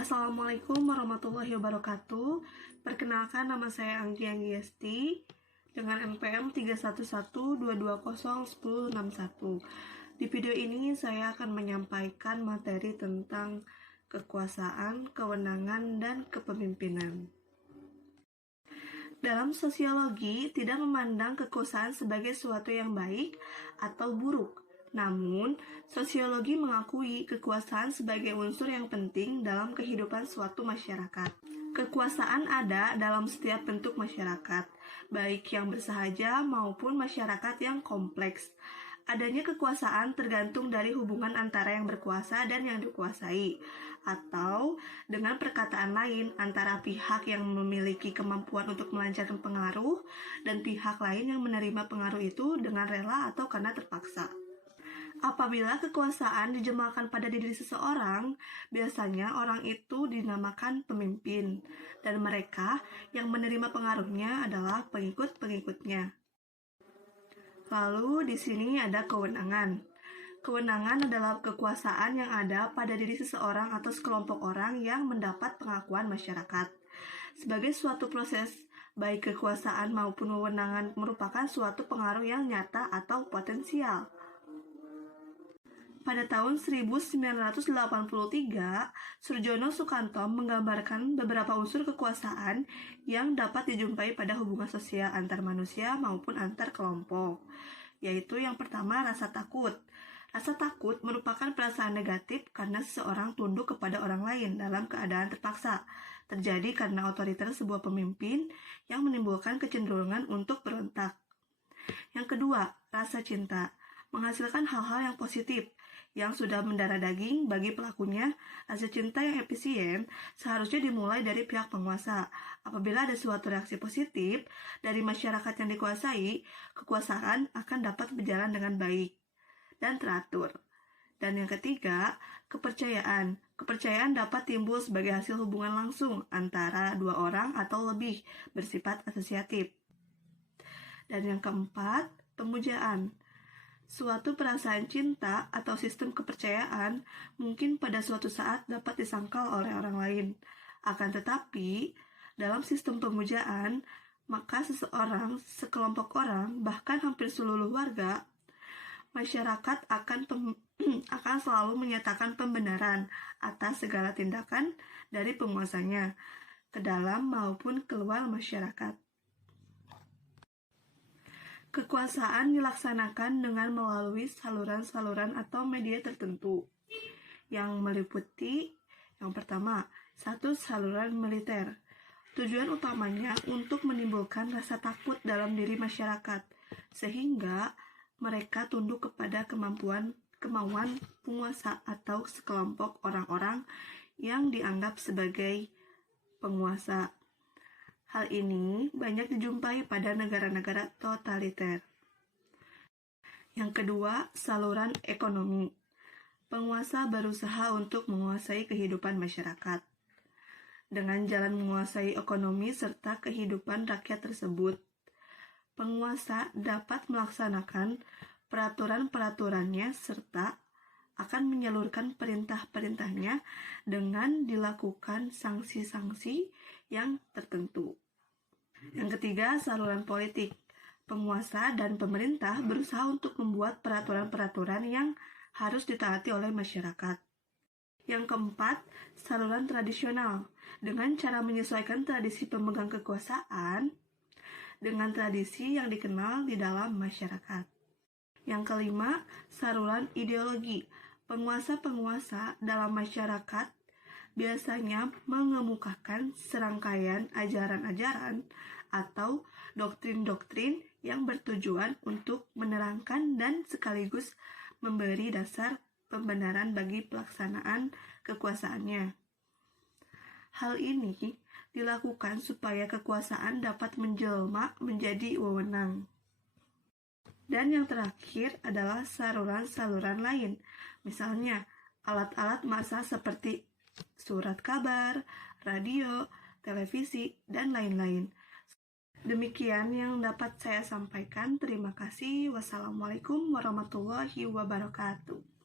Assalamualaikum warahmatullahi wabarakatuh. Perkenalkan, nama saya Anggi Anggiesti dengan NPM 31122011061. Di video ini saya akan menyampaikan materi tentang kekuasaan, kewenangan, dan kepemimpinan. Dalam sosiologi, tidak memandang kekuasaan sebagai sesuatu yang baik atau buruk. Namun, sosiologi mengakui kekuasaan sebagai unsur yang penting dalam kehidupan suatu masyarakat. Kekuasaan ada dalam setiap bentuk masyarakat, baik yang bersahaja maupun masyarakat yang kompleks. Adanya kekuasaan tergantung dari hubungan antara yang berkuasa dan yang dikuasai, atau dengan perkataan lain, antara pihak yang memiliki kemampuan untuk melancarkan pengaruh dan pihak lain yang menerima pengaruh itu dengan rela atau karena terpaksa. Apabila kekuasaan dijemalkan pada diri seseorang, biasanya orang itu dinamakan pemimpin, dan mereka yang menerima pengaruhnya adalah pengikut-pengikutnya. Lalu di sini ada kewenangan. Kewenangan adalah kekuasaan yang ada pada diri seseorang atau sekelompok orang yang mendapat pengakuan masyarakat. Sebagai suatu proses, baik kekuasaan maupun kewenangan merupakan suatu pengaruh yang nyata atau potensial. Pada tahun 1983, Surjono Sukanto menggambarkan beberapa unsur kekuasaan yang dapat dijumpai pada hubungan sosial antar manusia maupun antar kelompok, yaitu yang pertama, rasa takut. Rasa takut merupakan perasaan negatif karena seseorang tunduk kepada orang lain dalam keadaan terpaksa. Terjadi karena otoriter sebuah pemimpin yang menimbulkan kecenderungan untuk berontak. Yang kedua, rasa cinta menghasilkan hal-hal yang positif yang sudah mendarah daging bagi pelakunya. Rasa cinta yang efisien seharusnya dimulai dari pihak penguasa. Apabila ada suatu reaksi positif dari masyarakat yang dikuasai, kekuasaan akan dapat berjalan dengan baik dan teratur. Dan yang ketiga, kepercayaan. Kepercayaan dapat timbul sebagai hasil hubungan langsung antara dua orang atau lebih, bersifat asosiatif. Dan yang keempat, pemujaan. Suatu perasaan cinta atau sistem kepercayaan mungkin pada suatu saat dapat disangkal oleh orang lain. Akan tetapi, dalam sistem pemujaan, maka seseorang, sekelompok orang, bahkan hampir seluruh warga, masyarakat akan selalu menyatakan pembenaran atas segala tindakan dari penguasanya, ke dalam maupun keluar masyarakat. Kekuasaan dilaksanakan dengan melalui saluran-saluran atau media tertentu, yang meliputi yang pertama, satu, saluran militer. Tujuan utamanya untuk menimbulkan rasa takut dalam diri masyarakat, sehingga mereka tunduk kepada kemauan penguasa atau sekelompok orang-orang yang dianggap sebagai penguasa. Hal ini banyak dijumpai pada negara-negara totaliter. Yang kedua, saluran ekonomi. Penguasa berusaha untuk menguasai kehidupan masyarakat. Dengan jalan menguasai ekonomi serta kehidupan rakyat tersebut, penguasa dapat melaksanakan peraturan-peraturannya serta akan menyalurkan perintah-perintahnya dengan dilakukan sanksi-sanksi yang tertentu. Yang ketiga, saluran politik. Penguasa dan pemerintah berusaha untuk membuat peraturan-peraturan yang harus ditaati oleh masyarakat. Yang keempat, saluran tradisional. Dengan cara menyesuaikan tradisi pemegang kekuasaan dengan tradisi yang dikenal di dalam masyarakat. Yang kelima, saluran ideologi. Penguasa-penguasa dalam masyarakat biasanya mengemukakan serangkaian ajaran-ajaran atau doktrin-doktrin yang bertujuan untuk menerangkan dan sekaligus memberi dasar pembenaran bagi pelaksanaan kekuasaannya. Hal ini dilakukan supaya kekuasaan dapat menjelma menjadi wewenang. Dan yang terakhir adalah saluran-saluran lain, misalnya alat-alat massa seperti surat kabar, radio, televisi, dan lain-lain. Demikian yang dapat saya sampaikan. Terima kasih. Wassalamualaikum warahmatullahi wabarakatuh.